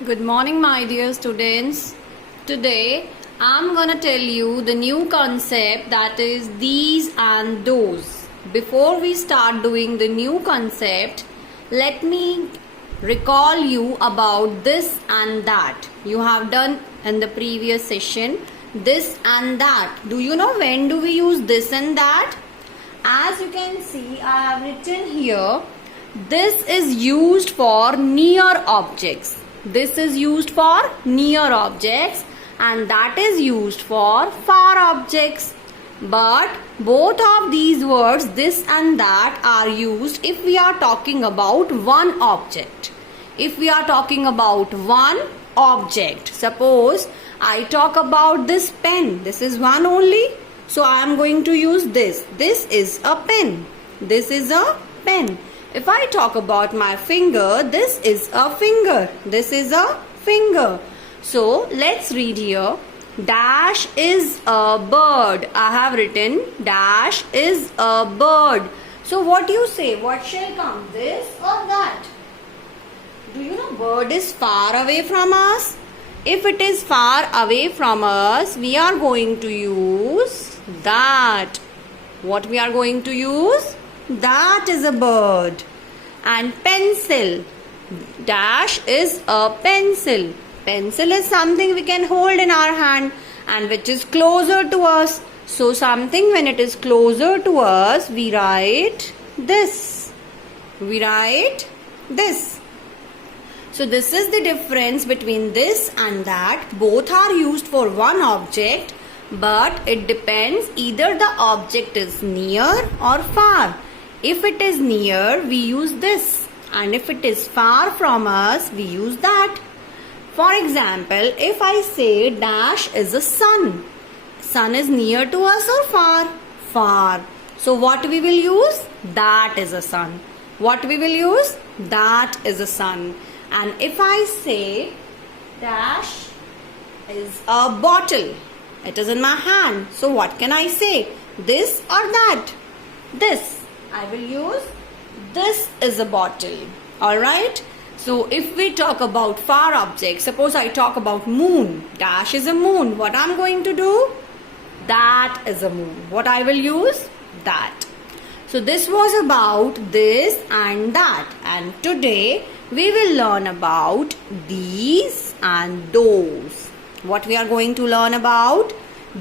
Good morning, my dear students. Today, I'm gonna tell you the new concept that is these and those. Before we start doing the new concept, let me recall you about this and that. You have done in the previous session this and that. Do you know when do we use this and that? As you can see, I have written here, this is used for near objects. This is used for near objects and that is used for far objects. But both of these words, this and that, are used if we are talking about one object. If we are talking about one object, suppose I talk about this pen. This is one only. So I am going to use this. This is a pen. This is a pen. If I talk about my finger, this is a finger. This is a finger. So let's read here. Dash is a bird. I have written dash is a bird. So what you say? What shall come? This or that? Do you know bird is far away from us? If it is far away from us, we are going to use that. What we are going to use? That is a bird. And pencil. Dash is a pencil. Pencil is something we can hold in our hand and which is closer to us. So something when it is closer to us, we write this. We write this. So this is the difference between this and that. Both are used for one object, but it depends either the object is near or far. If it is near, we use this, and if it is far from us, we use that. For example, if I say dash is a sun. Sun is near to us or far? Far. So what we will use? That is a sun. What we will use? That is a sun. And if I say dash is a bottle, it is in my hand. So what can I say? This or that? This. I will use this is a bottle. Alright. So if we talk about far objects, suppose I talk about moon. Dash is a moon. What I'm going to do? That is a moon. What I will use? That. So this was about this and that. And today we will learn about these and those. What we are going to learn about?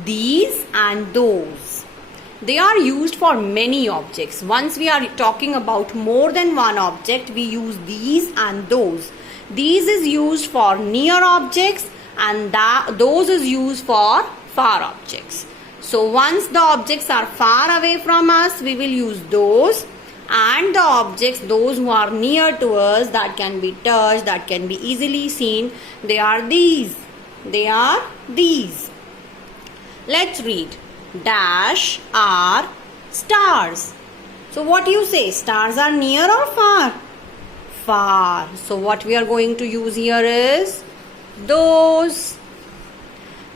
These and those. They are used for many objects. Once we are talking about more than one object, we use these and those. These is used for near objects and those is used for far objects. So once the objects are far away from us, we will use those. And the objects, those who are near to us, that can be touched, that can be easily seen, they are these. They are these. Let's read. Dash are stars. So what you say? Stars are near or far? Far. So what we are going to use here is those.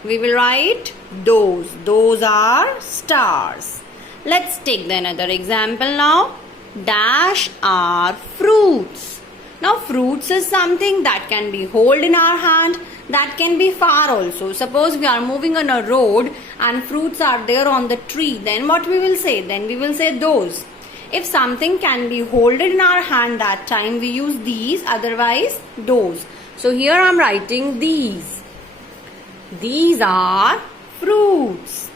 We will write those. Those are stars. Let's take another example now. Dash are fruits. Now fruits is something that can be held in our hand, that can be far also. Suppose we are moving on a road and fruits are there on the tree, then what we will say? Then we will say those. If something can be held in our hand, that time we use these, otherwise those. So here I am writing these. These are fruits.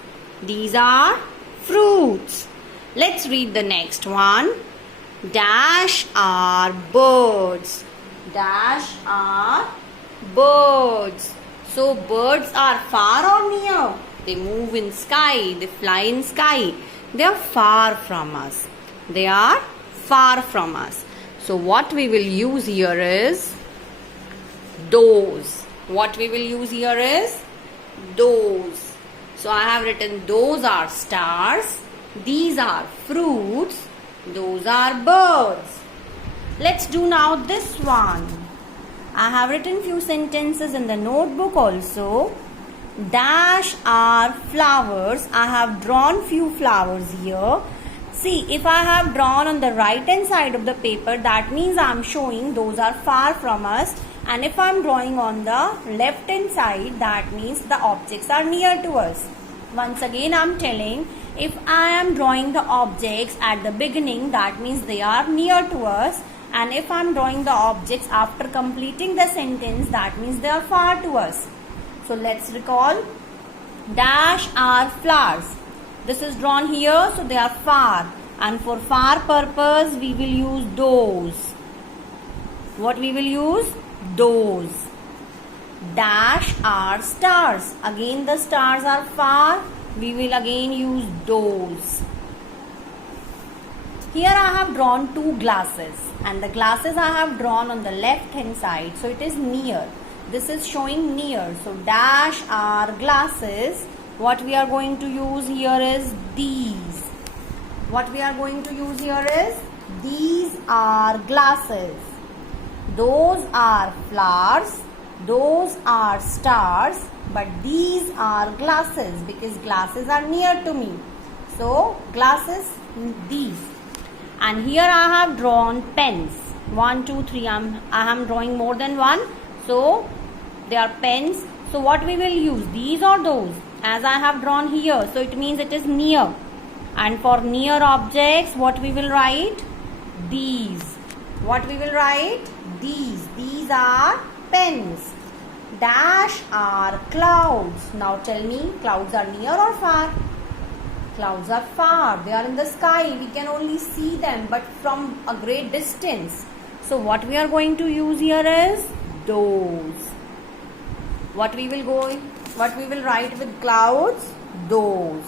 These are fruits. Let's read the next one. Dash are birds. Dash are birds. So birds are far or near? They move in sky. They fly in sky. They are far from us. They are far from us. So what we will use here is those. What we will use here is those. So I have written those are stars. These are fruits. Those are birds. Let's do now this one. I have written few sentences in the notebook also. Dash are flowers. I have drawn few flowers here. See, if I have drawn on the right hand side of the paper, that means I am showing those are far from us, And if I'm drawing on the left hand side, that means the objects are near to us. Once again I'm telling, if I am drawing the objects at the beginning, that means they are near to us. And if I'm drawing the objects after completing the sentence, that means they are far to us. So let's recall. Dash are flowers. This is drawn here, so they are far. And for far purpose, we will use those. What we will use? Those. Dash are stars. Again the stars are far. We will again use those. Here I have drawn two glasses, and the glasses I have drawn on the left hand side, so it is near. This is showing near, so dash are glasses. What we are going to use here is these. What we are going to use here is these are glasses. Those are flowers. Those are stars. But these are glasses because glasses are near to me. So glasses, these. And here I have drawn pens. 1, 2, 3. I am drawing more than one. So they are pens. So what we will use? These or those? As I have drawn here. So it means it is near. And for near objects, what we will write? These. What we will write? These. These are pens. Dash are clouds. Now tell me, clouds are near or far? Clouds are far. They are in the sky. We can only see them, but from a great distance. So what we are going to use here is those. What we will write with clouds? Those.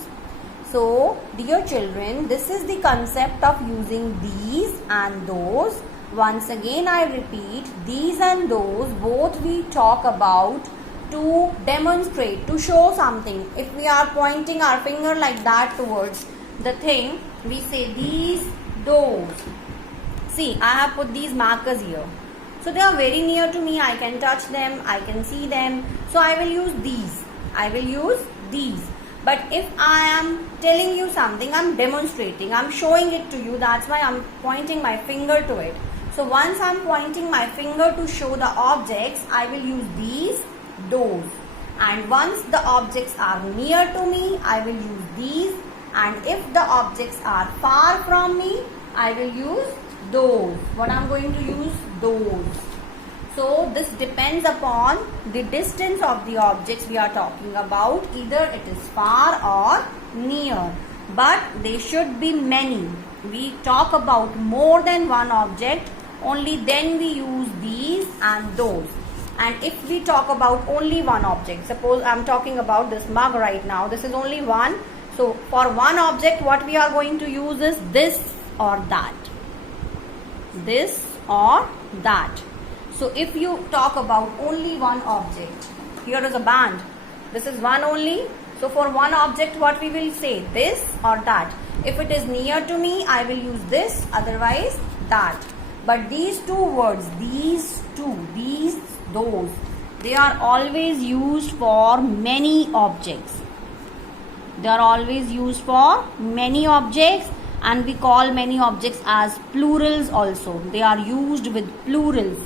So, dear children, this is the concept of using these and those. Once again I repeat, these and those both we talk about to demonstrate, to show something. If we are pointing our finger like that towards the thing, we say these, those. See, I have put these markers here. So they are very near to me. I can touch them, I can see them. So I will use these. I will use these. But if I am telling you something, I am demonstrating, I am showing it to you. That's why I am pointing my finger to it. So once I am pointing my finger to show the objects, I will use these, those. And once the objects are near to me, I will use these. And if the objects are far from me, I will use those. What I am going to use? Those. So this depends upon the distance of the objects we are talking about. Either it is far or near. But they should be many. We talk about more than one object. Only then we use these and those. And if we talk about only one object, suppose I am talking about this mug right now. This is only one. So for one object, what we are going to use is this or that. This or that. So if you talk about only one object, here is a band. This is one only. So for one object, what we will say? This or that. If it is near to me, I will use this, otherwise that. But these two words, these two, these, those, they are always used for many objects. They are always used for many objects, and we call many objects as plurals also. They are used with plurals.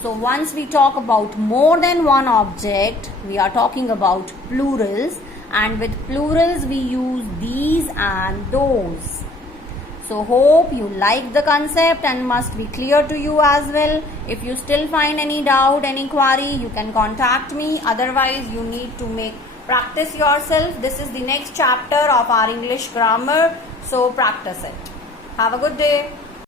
So once we talk about more than one object, we are talking about plurals, and with plurals we use these and those. So hope you like the concept and must be clear to you as well. If you still find any doubt, any query, you can contact me. Otherwise, you need to practice yourself. This is the next chapter of our English grammar. So practice it. Have a good day.